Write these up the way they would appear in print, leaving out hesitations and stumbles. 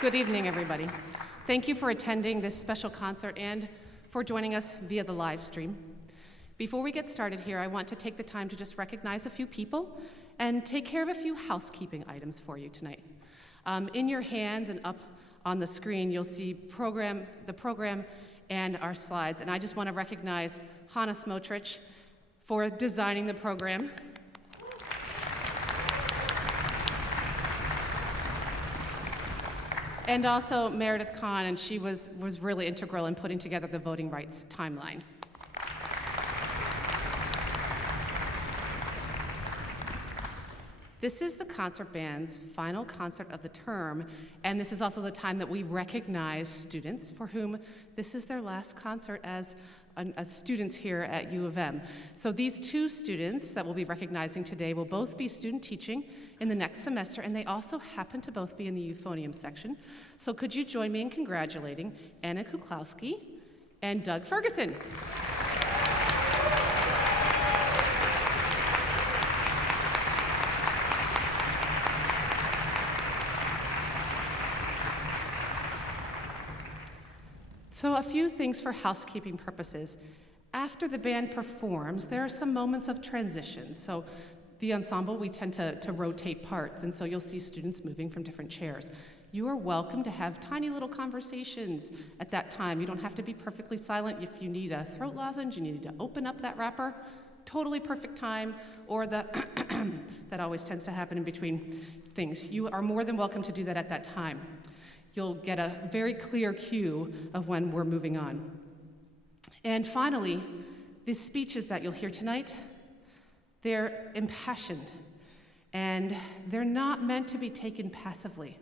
Good evening, everybody. Thank you for attending this special concert and for joining us via the live stream. Before we get started here, I want to take the time to just recognize a few people and take care of a few housekeeping items for you tonight. In your hands and up on the screen, you'll see the program and our slides. And I just want to recognize Hannah Smotrich for designing the program. And also Meredith Kahn, and she was really integral in putting together the voting rights timeline. This is the concert band's final concert of the term, and this is also the time that we recognize students for whom this is their last concert as students here at U of M. So these two students that we'll be recognizing today will both be student teaching in the next semester, and they also happen to both be in the euphonium section. So could you join me in congratulating Anna Kuklowski and Doug Ferguson? So a few things for housekeeping purposes. After the band performs, there are some moments of transition. So the ensemble, we tend to rotate parts, and so you'll see students moving from different chairs. You are welcome to have tiny little conversations at that time. You don't have to be perfectly silent. If you need a throat lozenge, you need to open up that wrapper, totally perfect time, or the that always tends to happen in between things. You are more than welcome to do that at that time. You'll get a very clear cue of when we're moving on. And finally, the speeches that you'll hear tonight, they're impassioned, and they're not meant to be taken passively.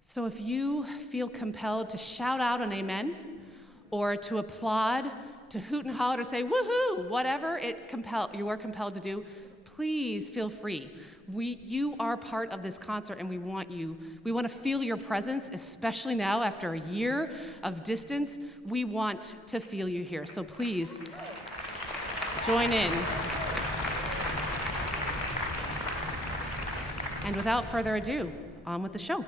So if you feel compelled to shout out an amen, or to applaud, to hoot and holler, to say woohoo, whatever you are compelled to do, please feel free. You are part of this concert, and we want to feel your presence, especially now after a year of distance. We want to feel you here, so please join in. And without further ado, on with the show.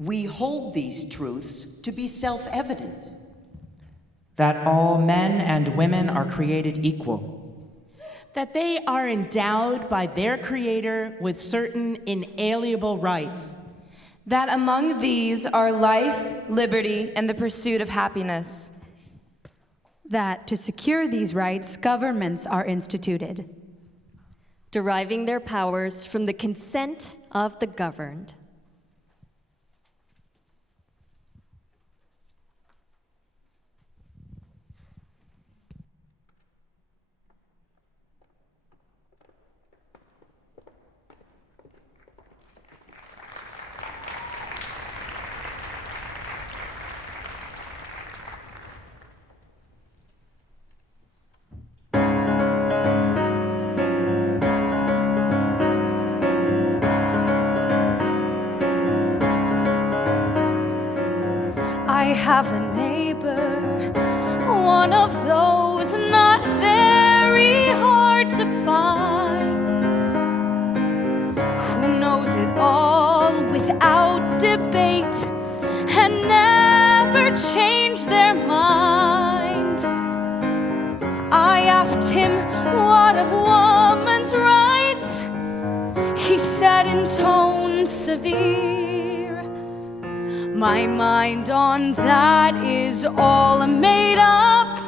We hold these truths to be self-evident. That all men and women are created equal. That they are endowed by their Creator with certain inalienable rights. That among these are life, liberty, and the pursuit of happiness. That to secure these rights, governments are instituted, deriving their powers from the consent of the governed. I have a neighbor, one of those not very hard to find, who knows it all without debate and never change their mind. I asked him, what of woman's rights? He said in tones severe, my mind on that is all made up.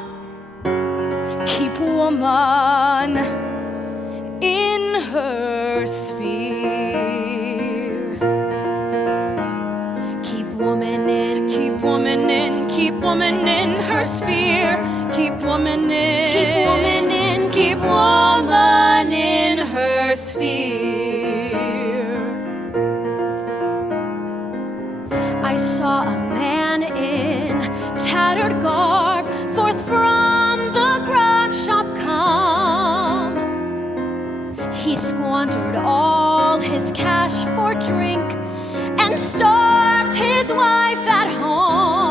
Keep woman in her sphere. Keep woman in, keep woman in, keep woman in her sphere. Keep woman in, keep woman in, keep woman in her sphere. I saw a man in tattered garb forth from the grog shop come. He squandered all his cash for drink and starved his wife at home.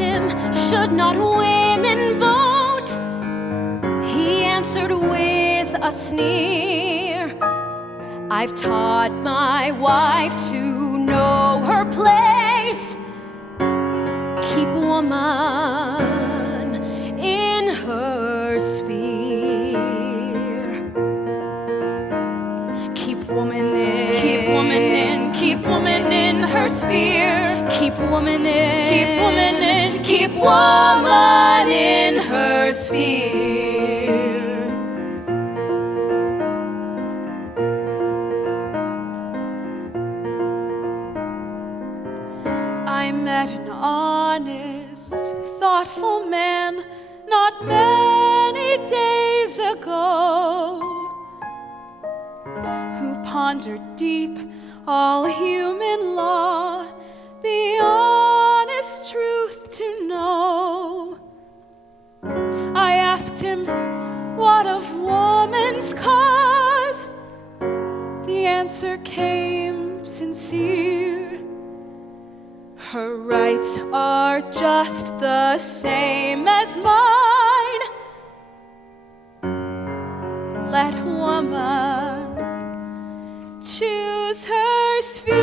him, should not women vote? He answered with a sneer, I've taught my wife to know her place. Keep woman in her sphere. Keep woman in, keep woman in, keep woman in her sphere. Keep woman in, keep woman in, keep woman in her sphere. I met an honest, thoughtful man not many days ago, who pondered deep all human law, the honest truth to know. I asked him, what of woman's cause? The answer came sincere. Her rights are just the same as mine. Let woman choose her sphere.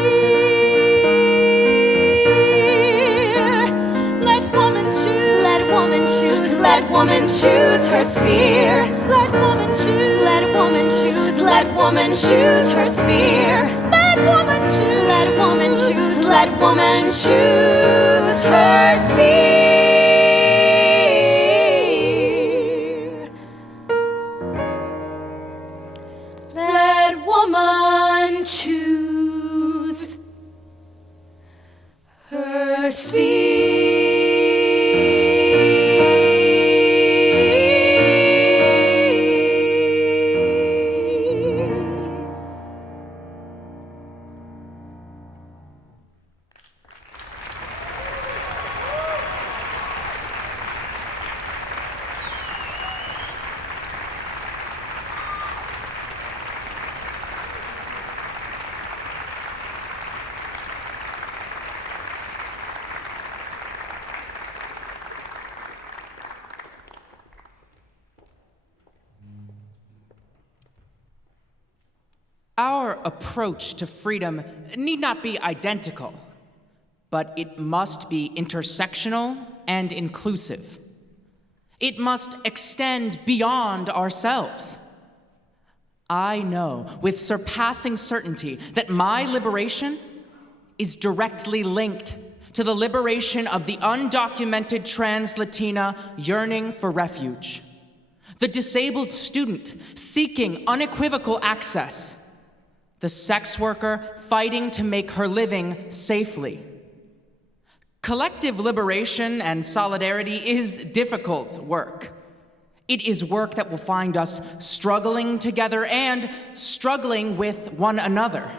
Let woman choose. Let woman choose. Let woman choose her sphere. Let woman choose. Let woman choose. Let woman choose her sphere. Let woman choose. Let woman choose. Let woman choose her sphere. Let woman choose her sphere. Our approach to freedom need not be identical, but it must be intersectional and inclusive. It must extend beyond ourselves. I know with surpassing certainty that my liberation is directly linked to the liberation of the undocumented trans Latina yearning for refuge, the disabled student seeking unequivocal access, the sex worker fighting to make her living safely. Collective liberation and solidarity is difficult work. It is work that will find us struggling together and struggling with one another.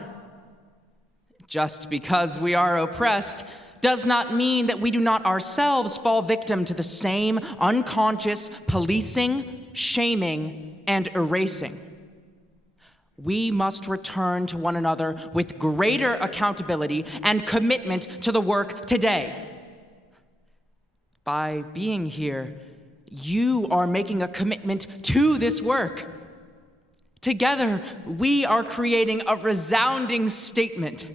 Just because we are oppressed does not mean that we do not ourselves fall victim to the same unconscious policing, shaming, and erasing. We must return to one another with greater accountability and commitment to the work today. By being here, you are making a commitment to this work. Together, we are creating a resounding statement,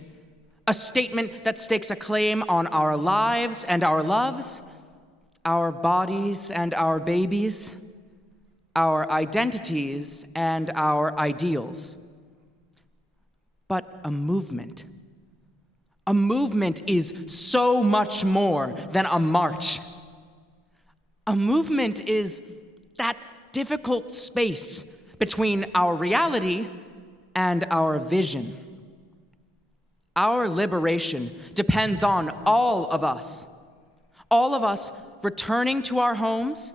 a statement that stakes a claim on our lives and our loves, our bodies and our babies, our identities and our ideals. But a movement is so much more than a march. A movement is that difficult space between our reality and our vision. Our liberation depends on all of us returning to our homes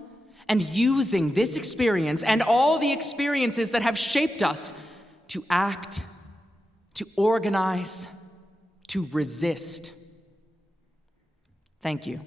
and using this experience and all the experiences that have shaped us to act, to organize, to resist. Thank you.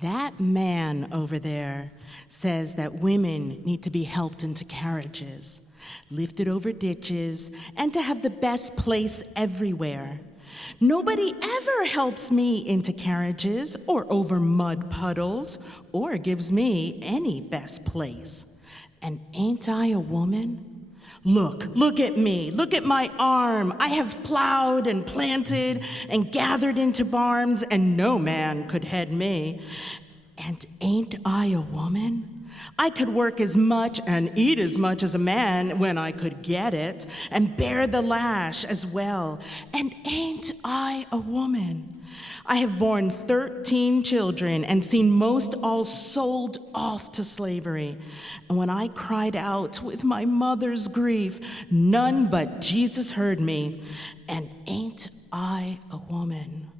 That man over there says that women need to be helped into carriages, lifted over ditches, and to have the best place everywhere. Nobody ever helps me into carriages or over mud puddles or gives me any best place. And ain't I a woman? Look at me. Look at my arm. I have plowed and planted and gathered into barns, and no man could head me. And ain't I a woman? I could work as much and eat as much as a man when I could get it, and bear the lash as well. And ain't I a woman? I have borne 13 children and seen most all sold off to slavery. And when I cried out with my mother's grief, none but Jesus heard me. And ain't I a woman?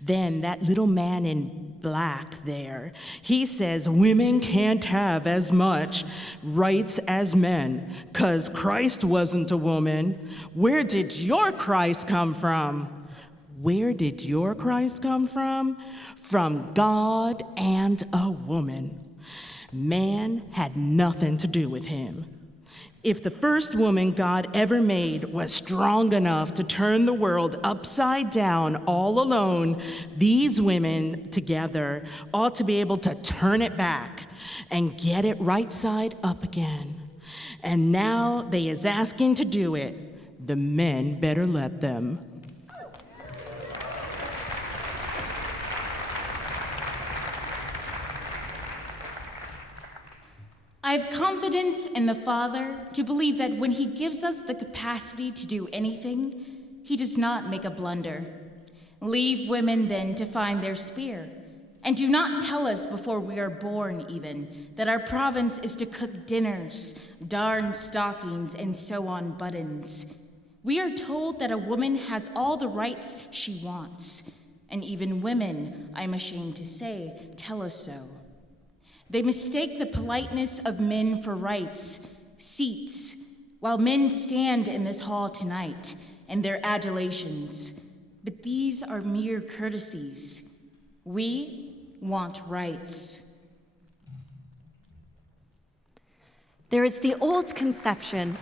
Then that little man in black there, he says women can't have as much rights as men, 'cause Christ wasn't a woman. Where did your Christ come from? Where did your Christ come from? From God and a woman. Man had nothing to do with him. If the first woman God ever made was strong enough to turn the world upside down all alone, these women together ought to be able to turn it back and get it right side up again. And now they is asking to do it. The men better let them. I have confidence in the Father to believe that when He gives us the capacity to do anything, He does not make a blunder. Leave women then to find their sphere, and do not tell us before we are born even that our province is to cook dinners, darn stockings, and sew on buttons. We are told that a woman has all the rights she wants, and even women, I'm ashamed to say, tell us so. They mistake the politeness of men for rights, seats, while men stand in this hall tonight and their adulations. But these are mere courtesies. We want rights. There is the old conception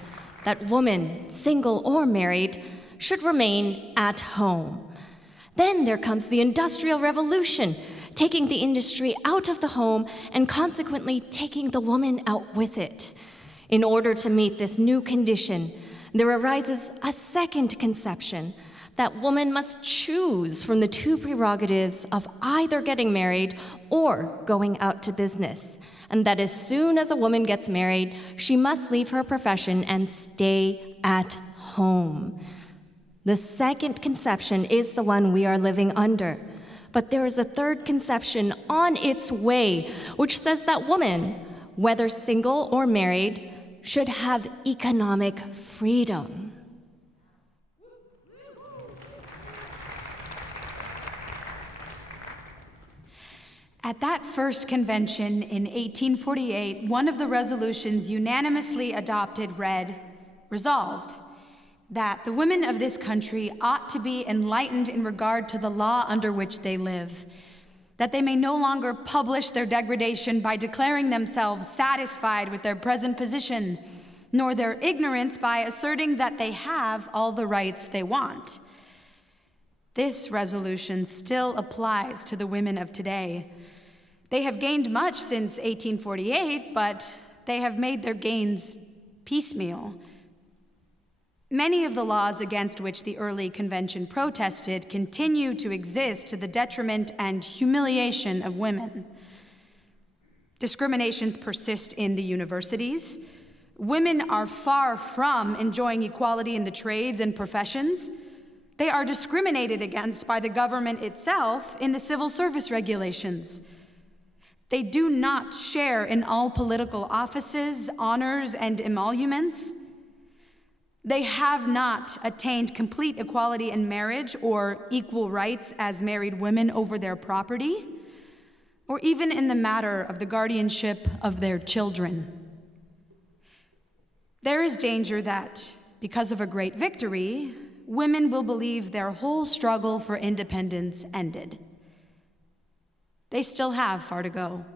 that woman, single or married, should remain at home. Then there comes the Industrial Revolution, taking the industry out of the home and consequently taking the woman out with it. In order to meet this new condition, there arises a second conception that woman must choose from the two prerogatives of either getting married or going out to business, and that as soon as a woman gets married, she must leave her profession and stay at home. The second conception is the one we are living under. But there is a third conception on its way, which says that woman, whether single or married, should have economic freedom. At that first convention in 1848, one of the resolutions unanimously adopted read, "Resolved, that the women of this country ought to be enlightened in regard to the law under which they live, that they may no longer publish their degradation by declaring themselves satisfied with their present position, nor their ignorance by asserting that they have all the rights they want." This resolution still applies to the women of today. They have gained much since 1848, but they have made their gains piecemeal. Many of the laws against which the early convention protested continue to exist to the detriment and humiliation of women. Discriminations persist in the universities. Women are far from enjoying equality in the trades and professions. They are discriminated against by the government itself in the civil service regulations. They do not share in all political offices, honors, and emoluments. They have not attained complete equality in marriage or equal rights as married women over their property, or even in the matter of the guardianship of their children. There is danger that, because of a great victory, women will believe their whole struggle for independence ended. They still have far to go.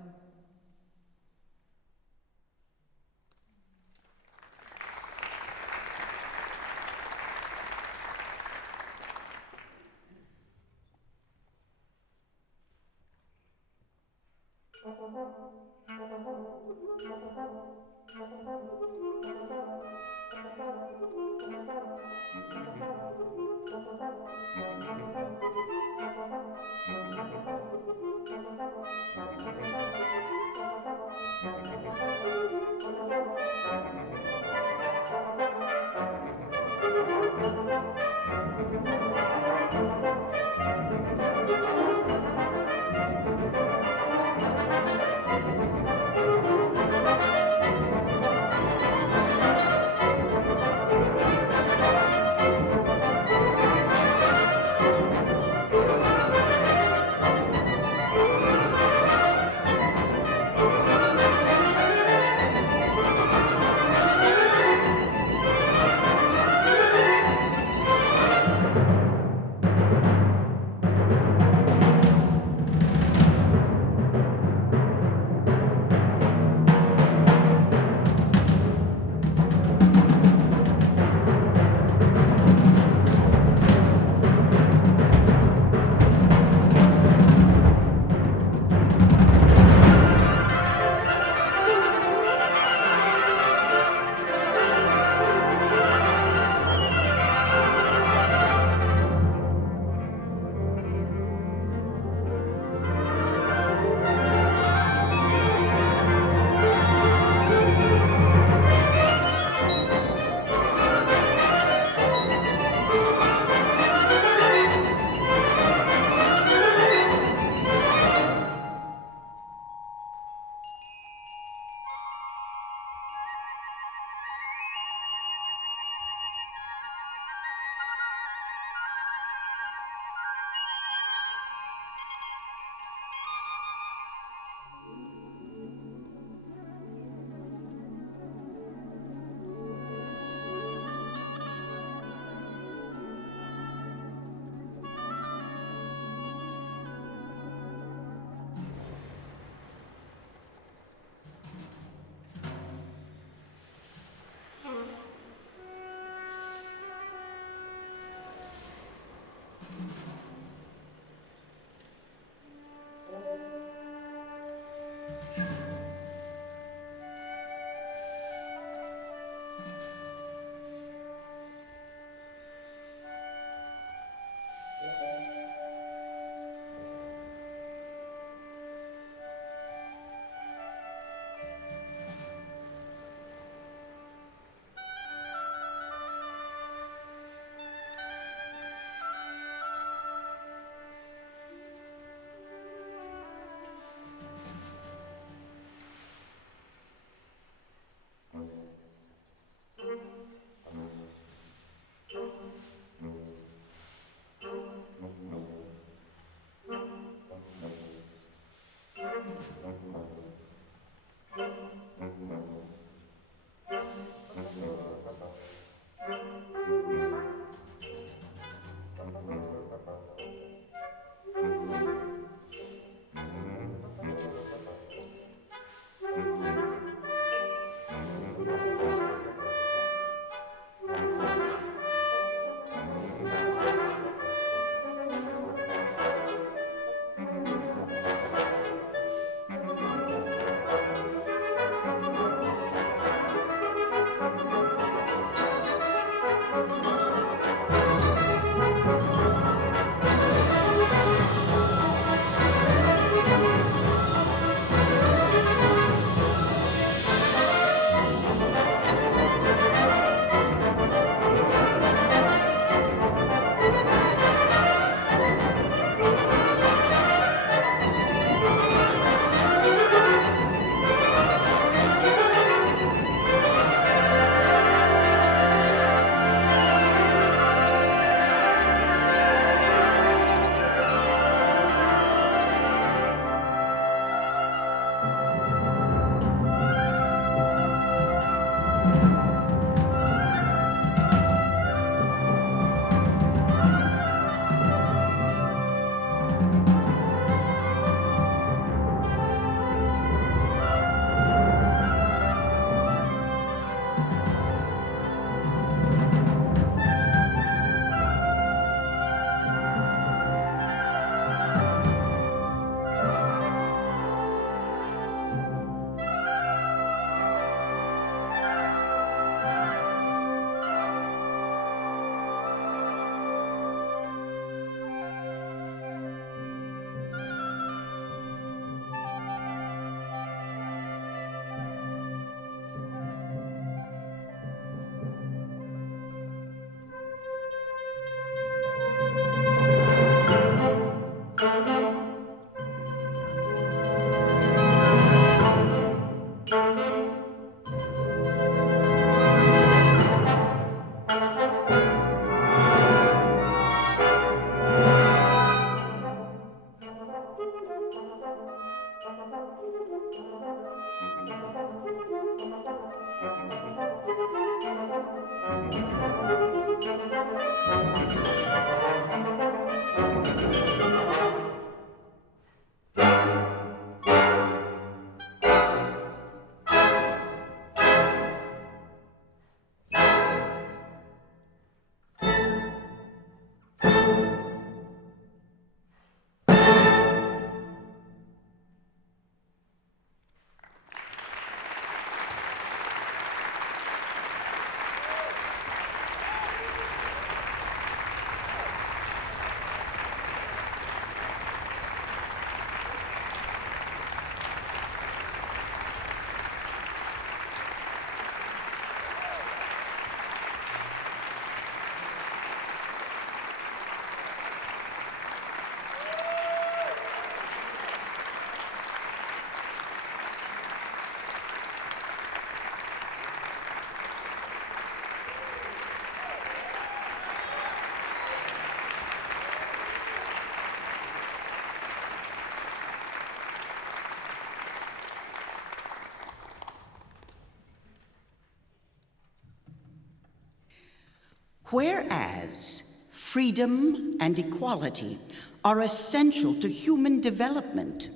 Whereas freedom and equality are essential to human development,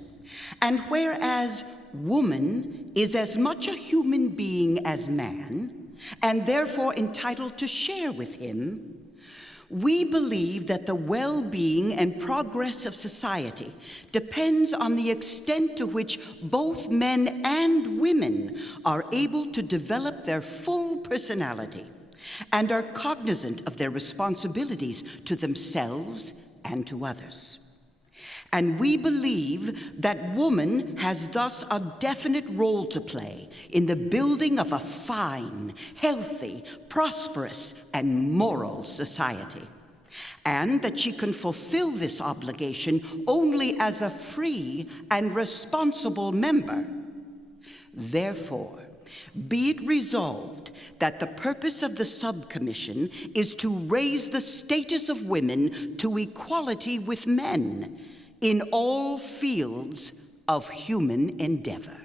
and whereas woman is as much a human being as man, and therefore entitled to share with him, we believe that the well-being and progress of society depends on the extent to which both men and women are able to develop their full personality and are cognizant of their responsibilities to themselves and to others. And we believe that woman has thus a definite role to play in the building of a fine, healthy, prosperous, and moral society, and that she can fulfill this obligation only as a free and responsible member. Therefore, be it resolved that the purpose of the subcommission is to raise the status of women to equality with men in all fields of human endeavor.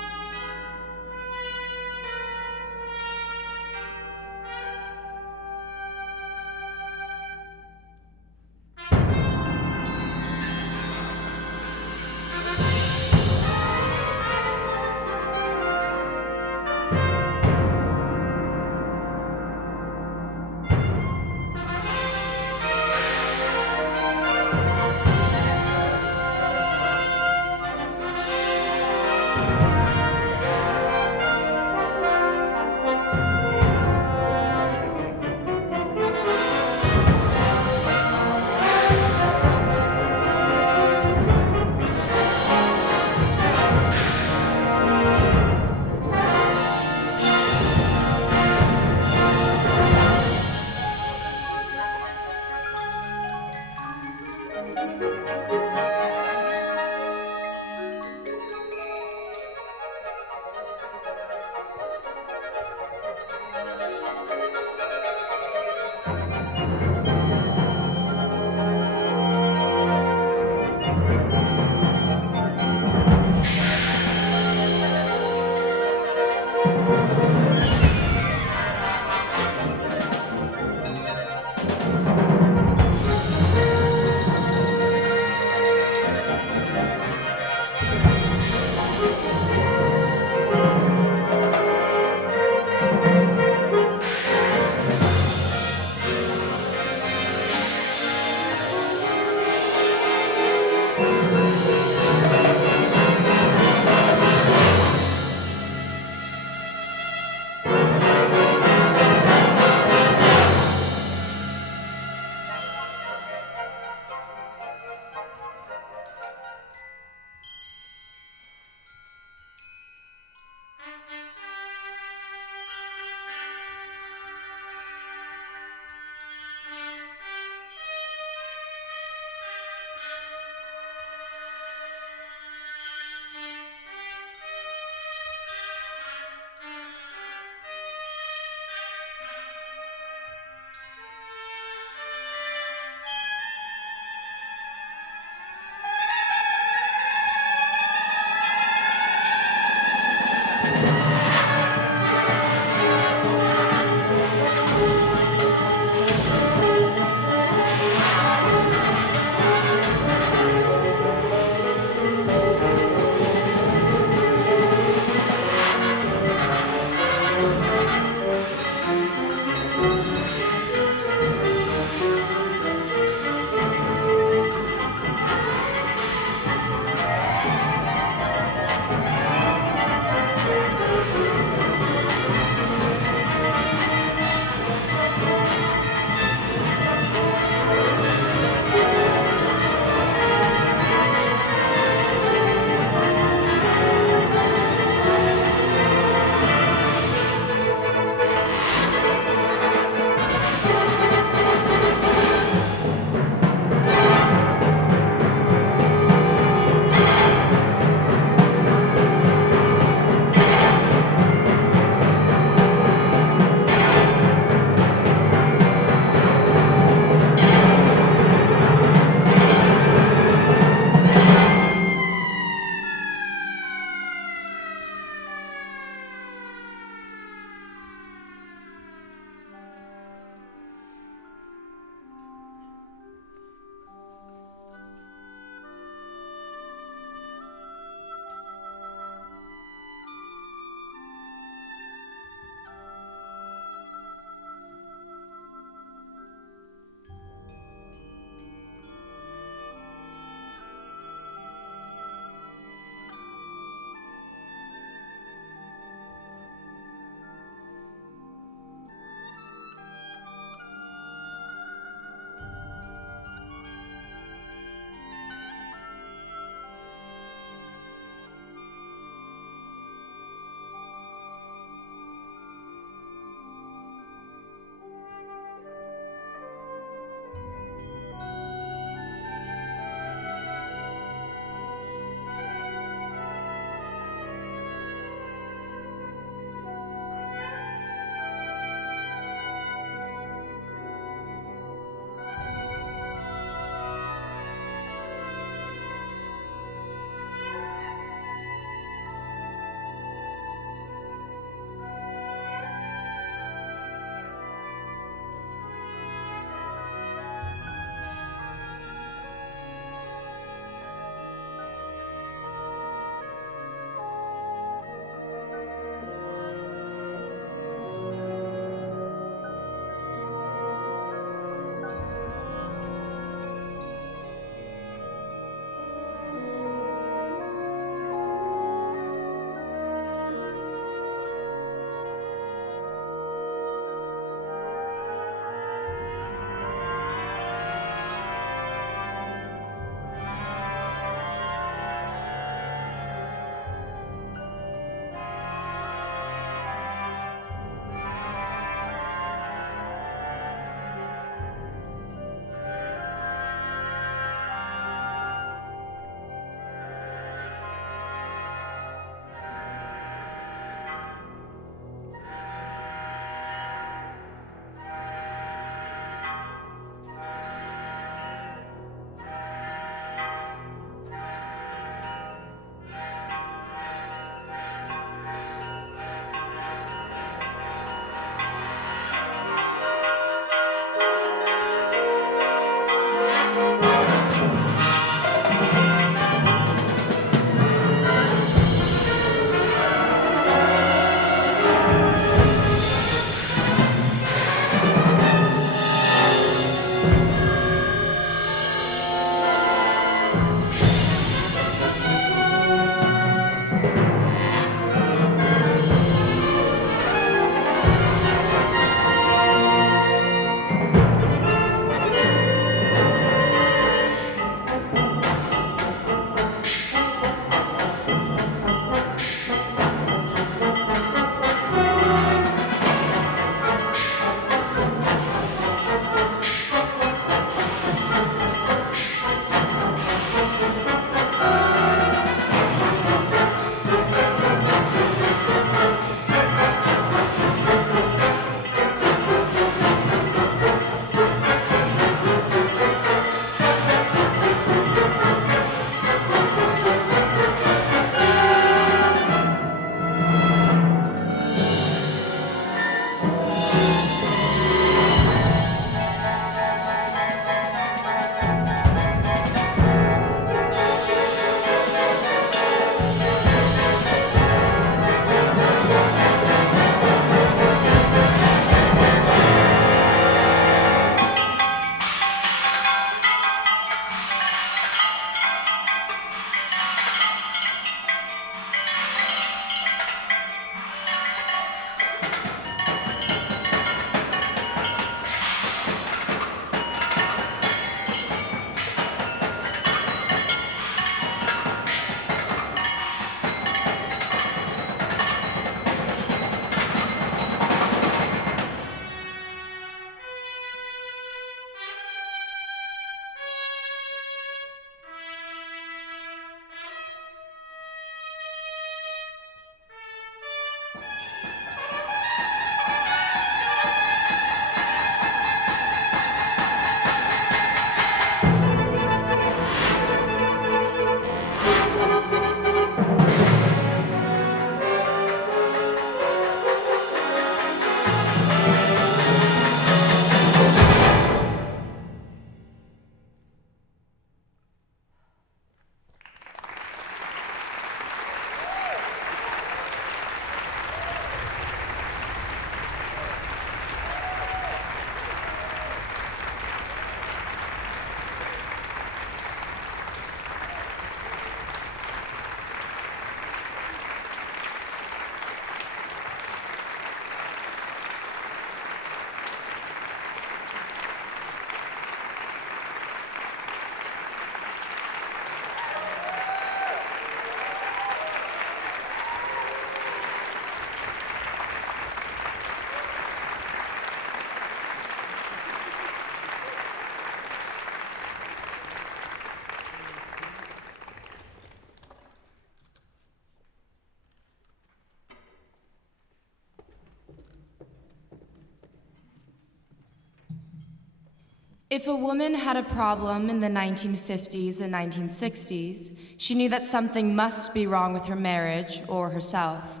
If a woman had a problem in the 1950s and 1960s, she knew that something must be wrong with her marriage or herself.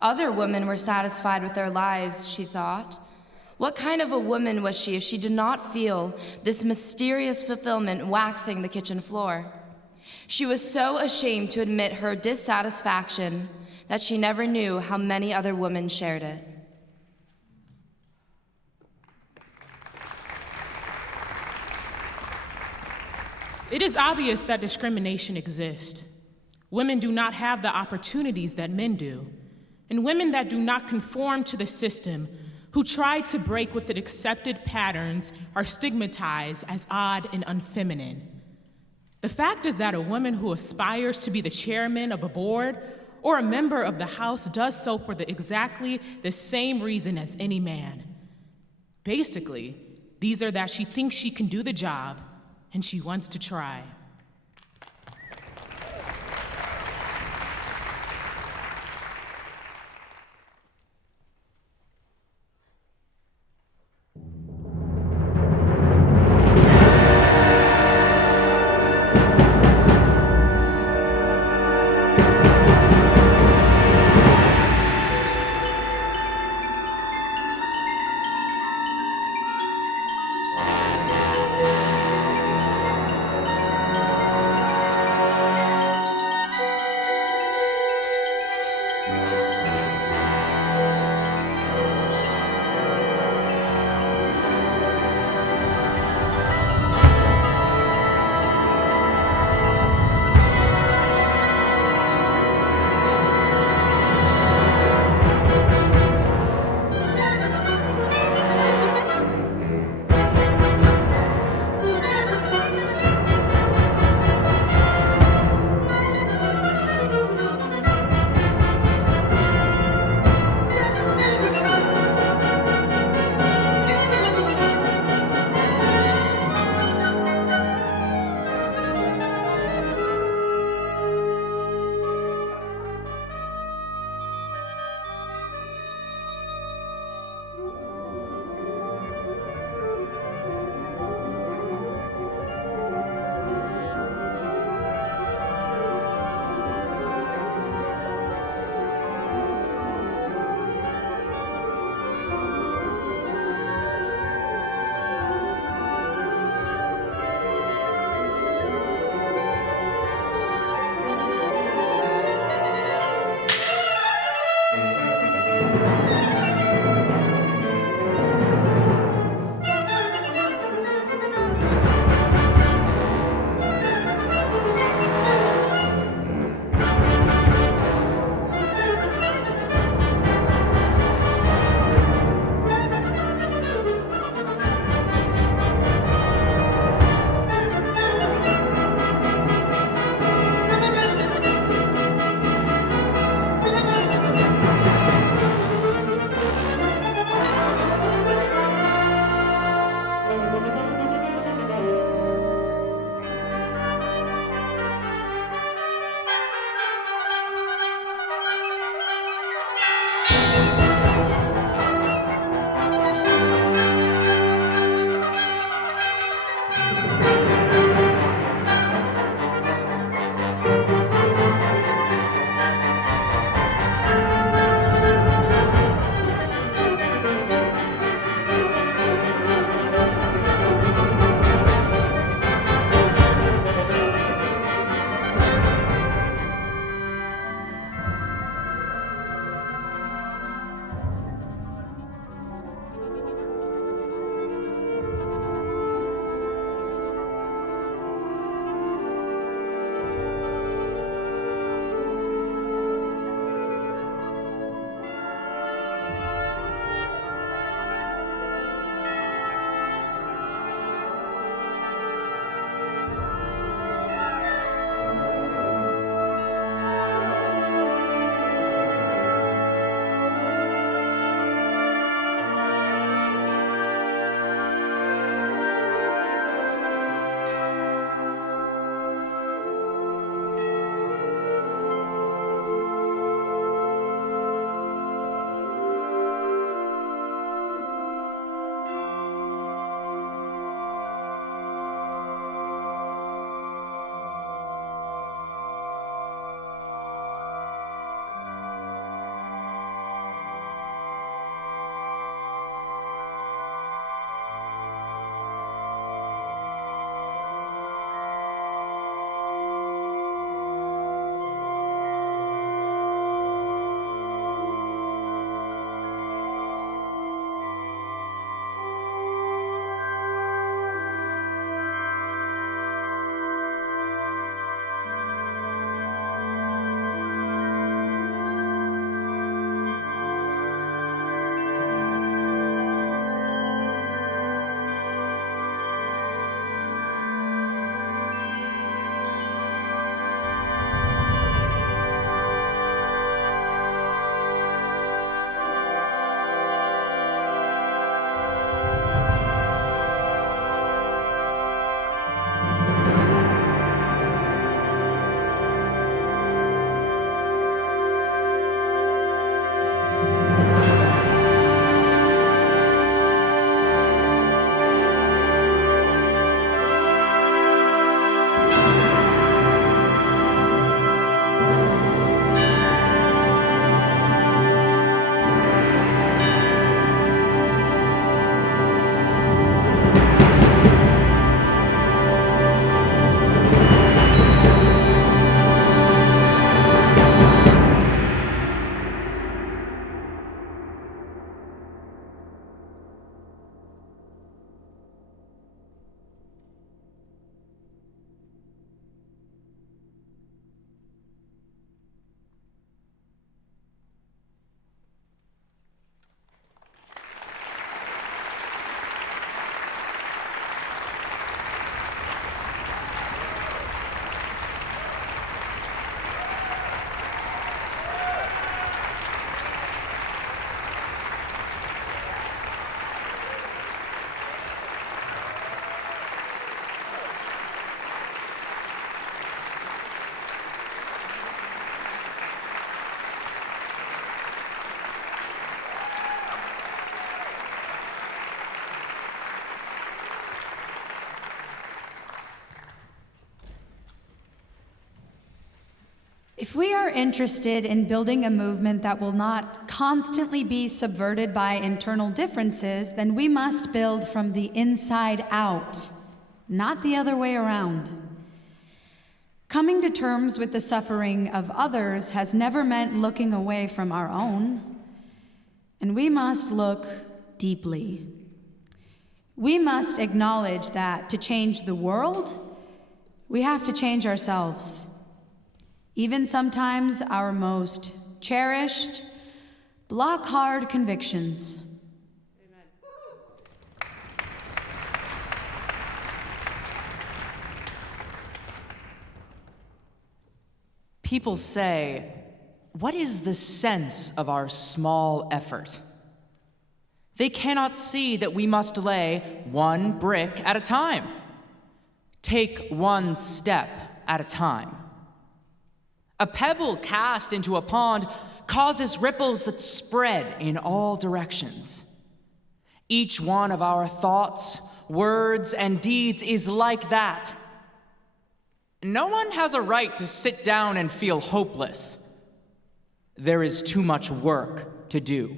Other women were satisfied with their lives, she thought. What kind of a woman was she if she did not feel this mysterious fulfillment waxing the kitchen floor? She was so ashamed to admit her dissatisfaction that she never knew how many other women shared it. It is obvious that discrimination exists. Women do not have the opportunities that men do, and women that do not conform to the system, who try to break with the accepted patterns, are stigmatized as odd and unfeminine. The fact is that a woman who aspires to be the chairman of a board or a member of the House does so for exactly the same reason as any man. Basically, these are that she thinks she can do the job and she wants to try. If we are interested in building a movement that will not constantly be subverted by internal differences, then we must build from the inside out, not the other way around. Coming to terms with the suffering of others has never meant looking away from our own, and we must look deeply. We must acknowledge that to change the world, we have to change ourselves. Even sometimes our most cherished, block-hard convictions. People say, what is the sense of our small effort? They cannot see that we must lay one brick at a time. Take one step at a time. A pebble cast into a pond causes ripples that spread in all directions. Each one of our thoughts, words, and deeds is like that. No one has a right to sit down and feel hopeless. There is too much work to do.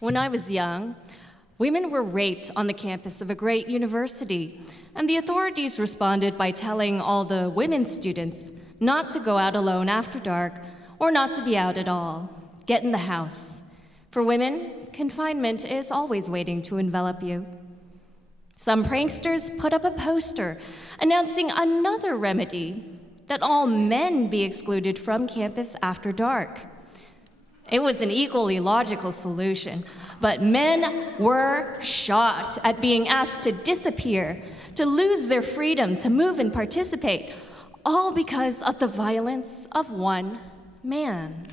When I was young, women were raped on the campus of a great university, and the authorities responded by telling all the women students not to go out alone after dark or not to be out at all. Get in the house. For women, confinement is always waiting to envelop you. Some pranksters put up a poster announcing another remedy, that all men be excluded from campus after dark. It was an equally logical solution, but men were shocked at being asked to disappear, to lose their freedom to move and participate, all because of the violence of one man.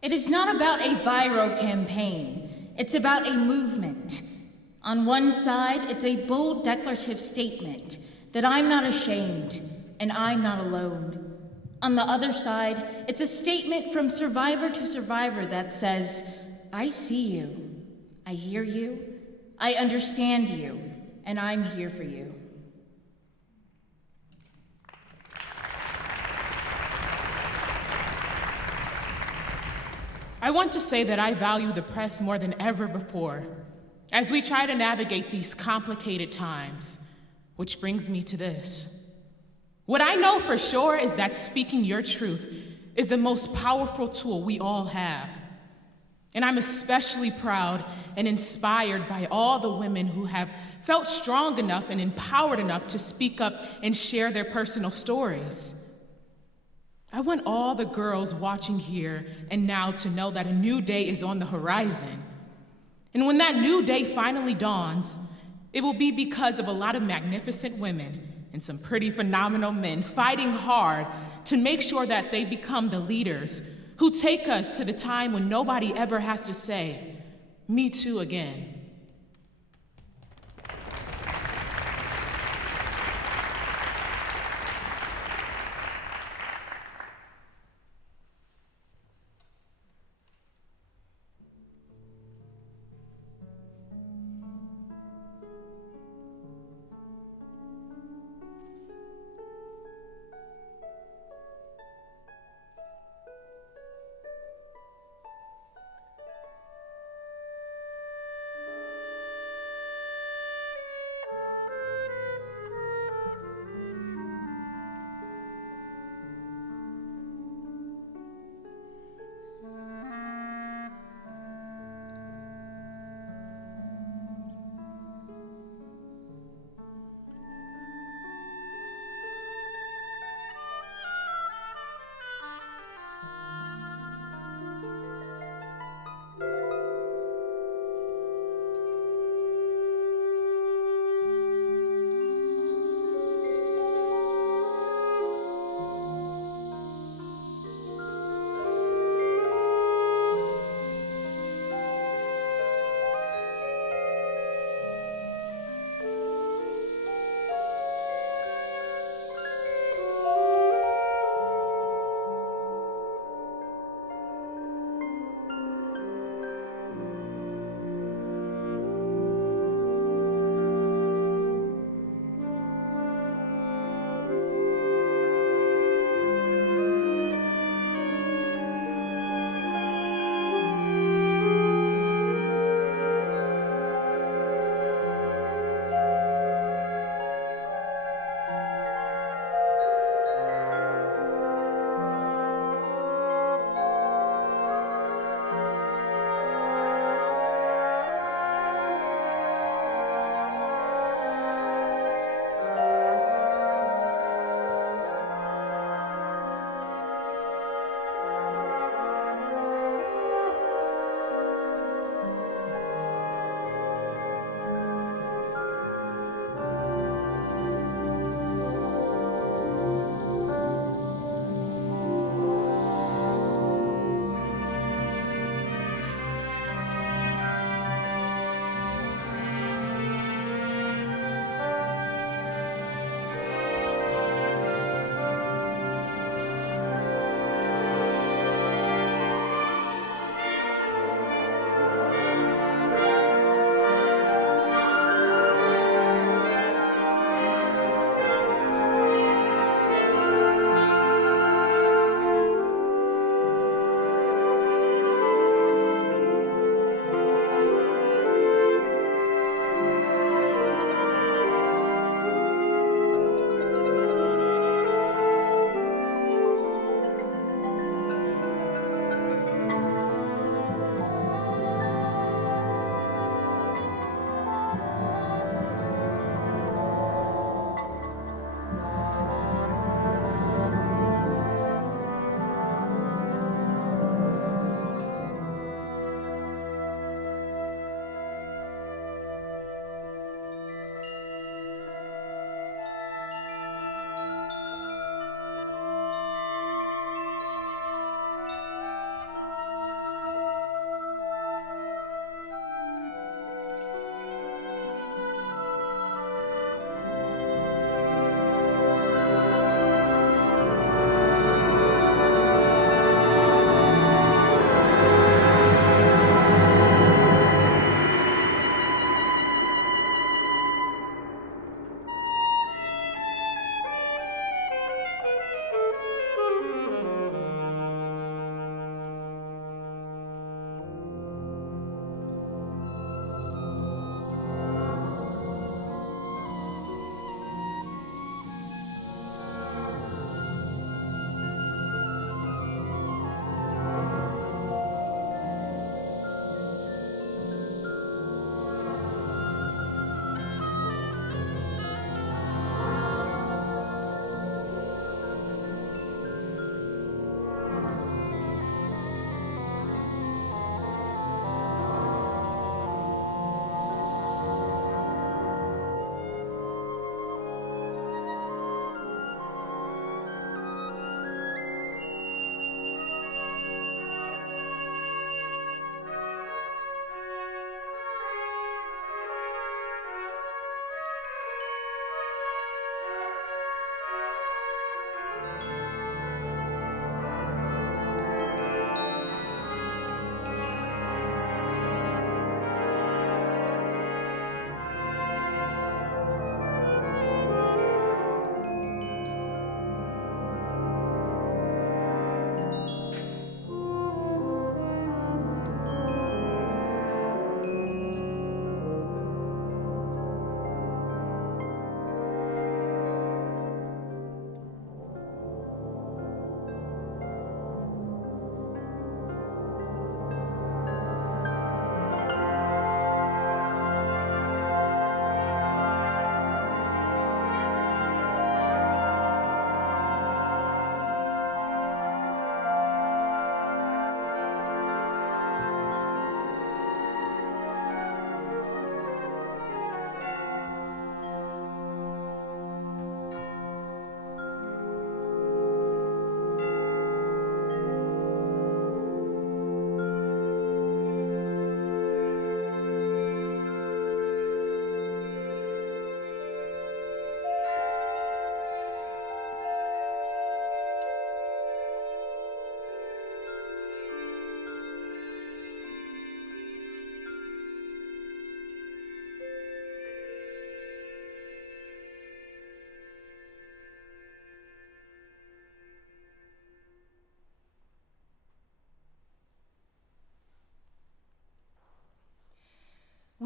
It is not about a viral campaign. It's about a movement. On one side, it's a bold declarative statement that I'm not ashamed and I'm not alone. On the other side, it's a statement from survivor to survivor that says, I see you, I hear you, I understand you, and I'm here for you. I want to say that I value the press more than ever before as we try to navigate these complicated times, which brings me to this. What I know for sure is that speaking your truth is the most powerful tool we all have. And I'm especially proud and inspired by all the women who have felt strong enough and empowered enough to speak up and share their personal stories. I want all the girls watching here and now to know that a new day is on the horizon. And when that new day finally dawns, it will be because of a lot of magnificent women and some pretty phenomenal men fighting hard to make sure that they become the leaders who take us to the time when nobody ever has to say, "Me too" again.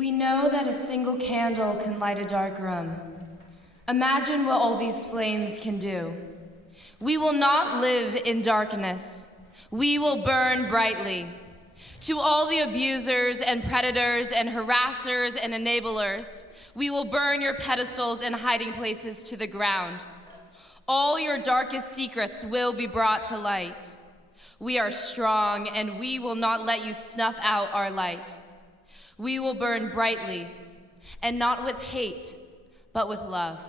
We know that a single candle can light a dark room. Imagine what all these flames can do. We will not live in darkness. We will burn brightly. To all the abusers and predators and harassers and enablers, we will burn your pedestals and hiding places to the ground. All your darkest secrets will be brought to light. We are strong, and we will not let you snuff out our light. We will burn brightly, and not with hate, but with love.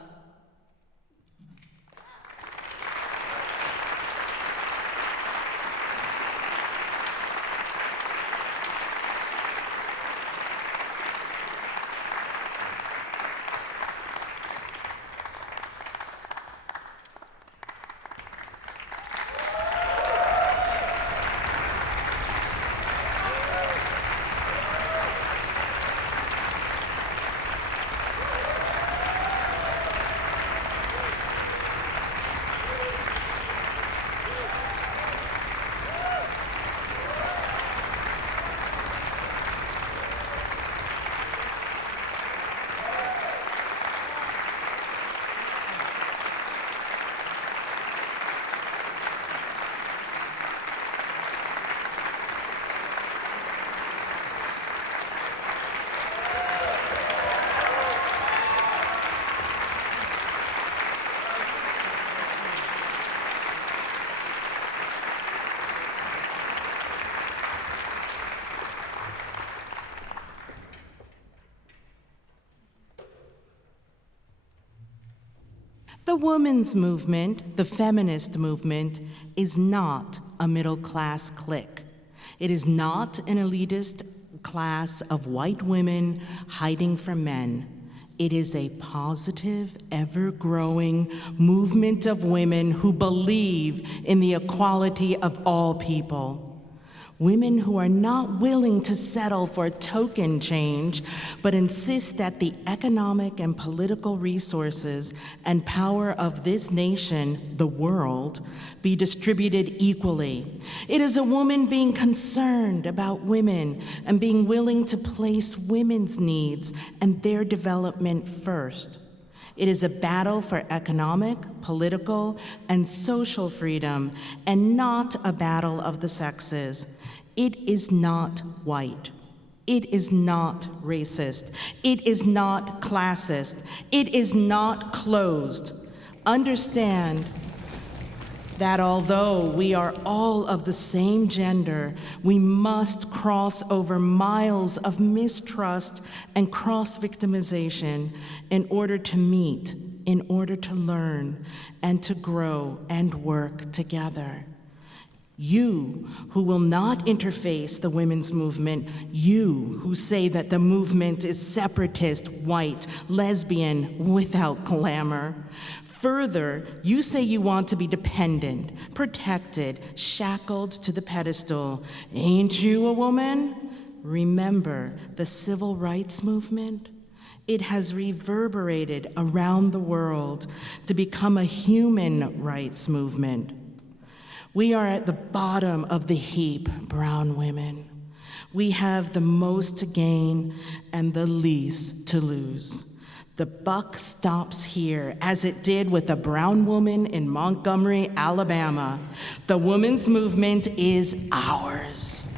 The women's movement, the feminist movement, is not a middle-class clique. It is not an elitist class of white women hiding from men. It is a positive, ever-growing movement of women who believe in the equality of all people. Women who are not willing to settle for token change, but insist that the economic and political resources and power of this nation, the world, be distributed equally. It is a woman being concerned about women and being willing to place women's needs and their development first. It is a battle for economic, political, and social freedom, and not a battle of the sexes. It is not white. It is not racist. It is not classist. It is not closed. Understand that although we are all of the same gender, we must cross over miles of mistrust and cross-victimization in order to meet, in order to learn, and to grow and work together. You who will not interface the women's movement, you who say that the movement is separatist, white, lesbian, without glamour. Further, you say you want to be dependent, protected, shackled to the pedestal. Ain't you a woman? Remember the civil rights movement? It has reverberated around the world to become a human rights movement. We are at the bottom of the heap, brown women. We have the most to gain and the least to lose. The buck stops here, as it did with a brown woman in Montgomery, Alabama. The women's movement is ours.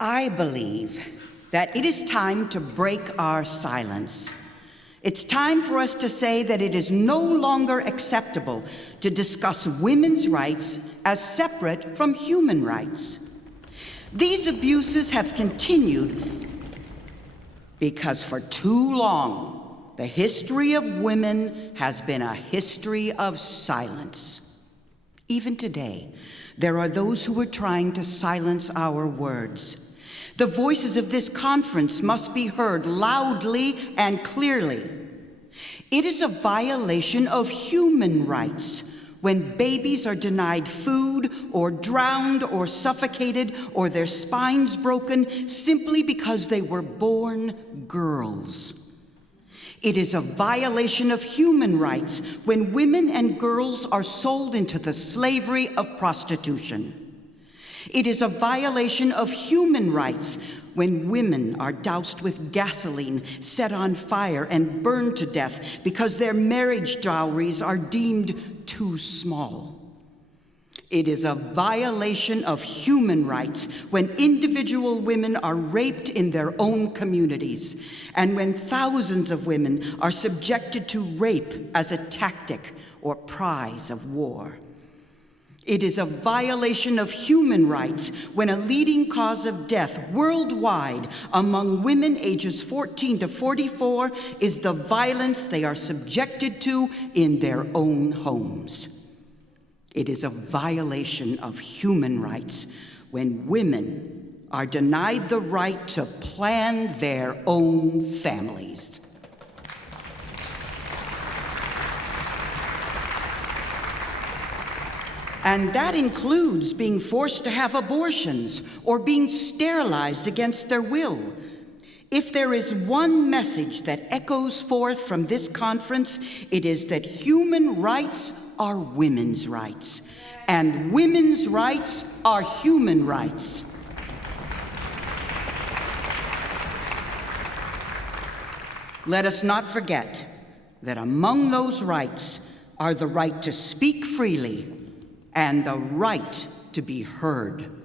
I believe that it is time to break our silence. It's time for us to say that it is no longer acceptable to discuss women's rights as separate from human rights. These abuses have continued because for too long, the history of women has been a history of silence. Even today, there are those who are trying to silence our words. The voices of this conference must be heard loudly and clearly. It is a violation of human rights when babies are denied food or drowned or suffocated or their spines broken simply because they were born girls. It is a violation of human rights when women and girls are sold into the slavery of prostitution. It is a violation of human rights when women are doused with gasoline, set on fire, and burned to death because their marriage dowries are deemed too small. It is a violation of human rights when individual women are raped in their own communities, and when thousands of women are subjected to rape as a tactic or prize of war. It is a violation of human rights when a leading cause of death worldwide among women ages 14 to 44 is the violence they are subjected to in their own homes. It is a violation of human rights when women are denied the right to plan their own families. And that includes being forced to have abortions or being sterilized against their will. If there is one message that echoes forth from this conference, it is that human rights are women's rights, and women's rights are human rights. Let us not forget that among those rights are the right to speak freely and the right to be heard.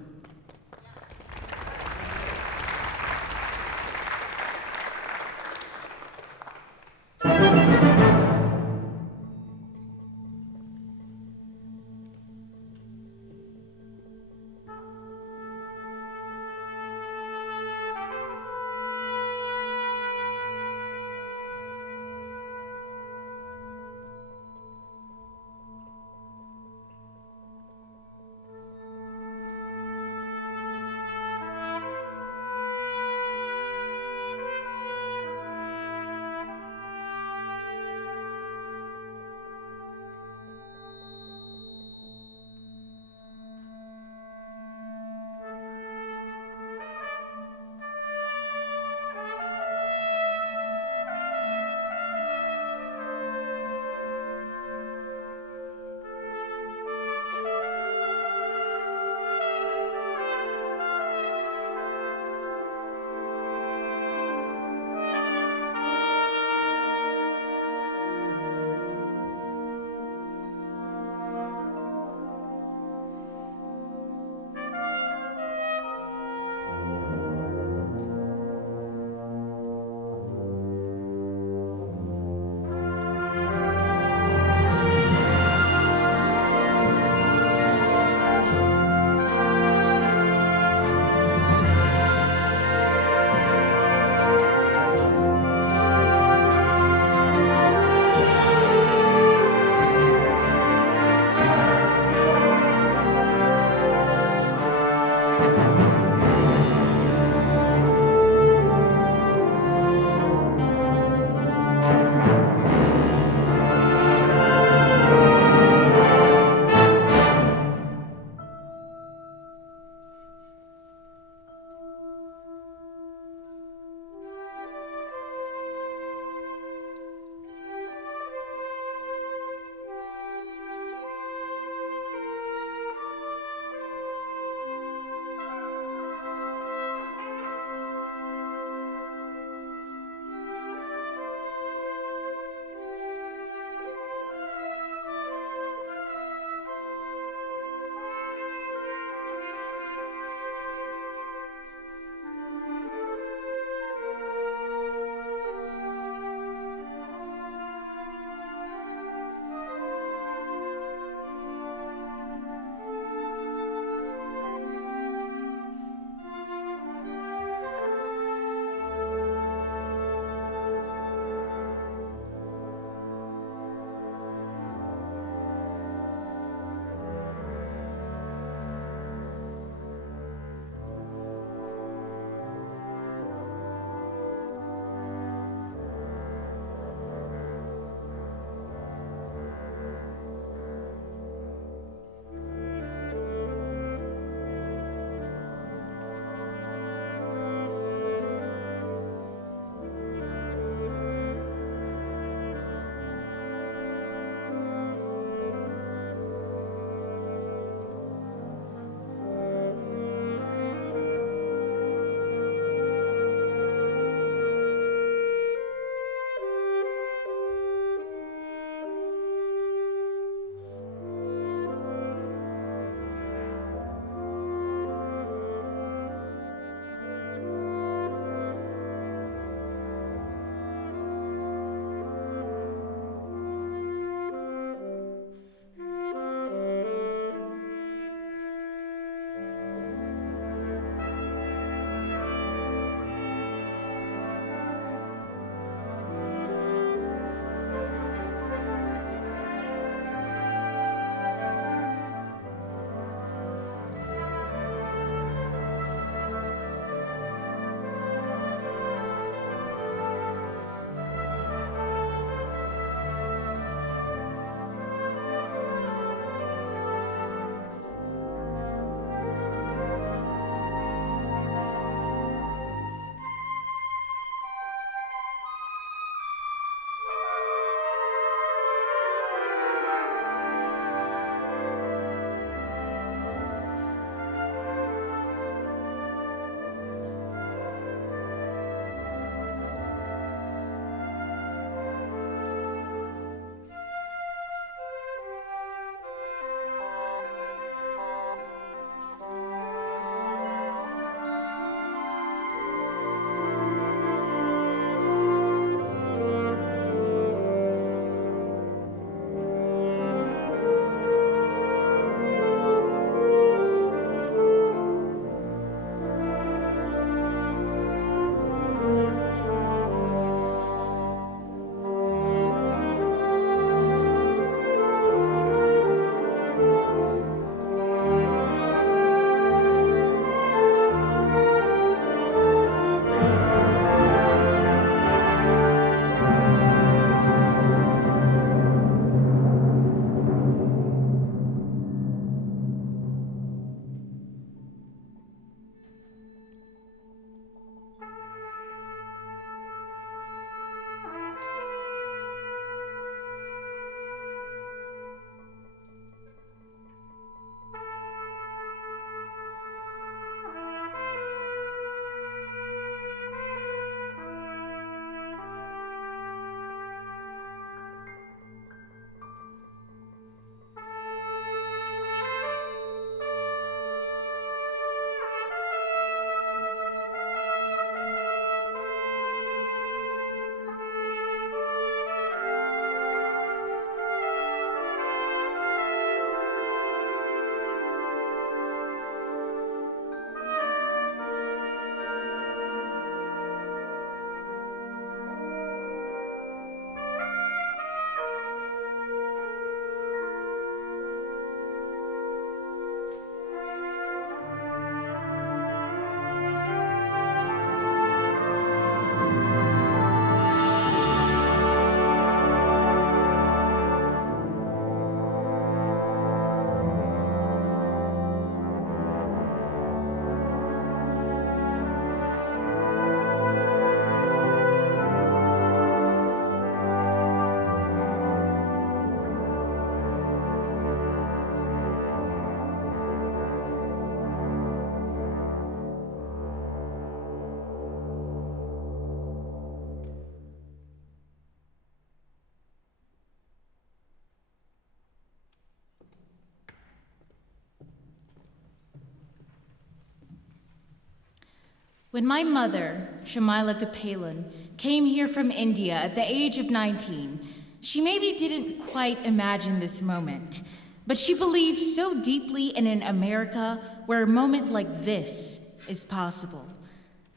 When my mother, Shamila Gopalan, came here from India at the age of 19, she maybe didn't quite imagine this moment, but she believed so deeply in an America where a moment like this is possible.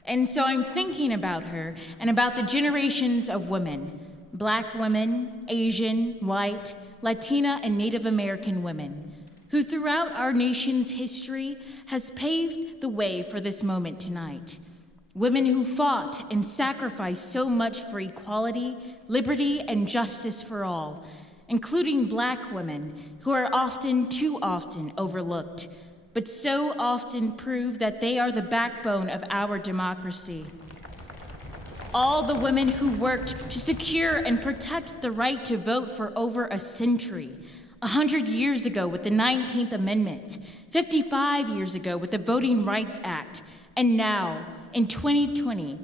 And so I'm thinking about her and about the generations of women, Black women, Asian, white, Latina, and Native American women, who throughout our nation's history has paved the way for this moment tonight. Women who fought and sacrificed so much for equality, liberty, and justice for all, including Black women who are often, too often, overlooked, but so often prove that they are the backbone of our democracy. All the women who worked to secure and protect the right to vote for over a century, 100 years ago with the 19th Amendment, 55 years ago with the Voting Rights Act, and now, in 2020,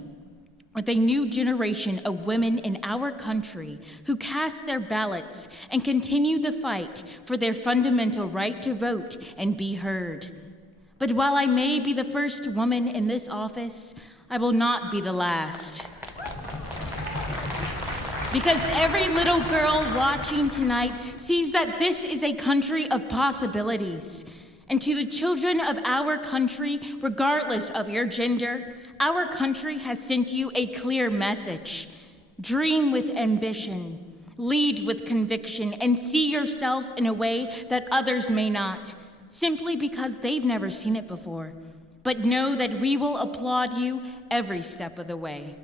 with a new generation of women in our country who cast their ballots and continue the fight for their fundamental right to vote and be heard. But while I may be the first woman in this office, I will not be the last. Because every little girl watching tonight sees that this is a country of possibilities. And to the children of our country, regardless of your gender, our country has sent you a clear message. Dream with ambition, lead with conviction, and see yourselves in a way that others may not, simply because they've never seen it before. But know that we will applaud you every step of the way.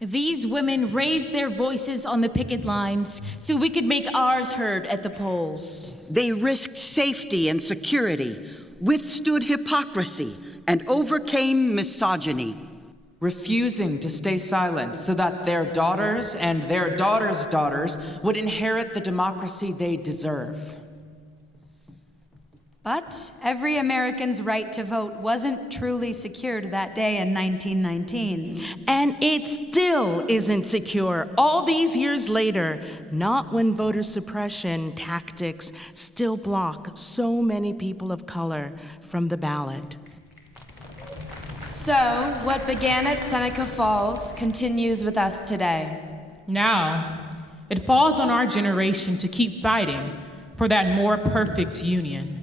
These women raised their voices on the picket lines so we could make ours heard at the polls. They risked safety and security, withstood hypocrisy, and overcame misogyny. Refusing to stay silent so that their daughters and their daughters' daughters would inherit the democracy they deserve. But every American's right to vote wasn't truly secured that day in 1919. And it still isn't secure all these years later, not when voter suppression tactics still block so many people of color from the ballot. So, what began at Seneca Falls continues with us today. Now, it falls on our generation to keep fighting for that more perfect union.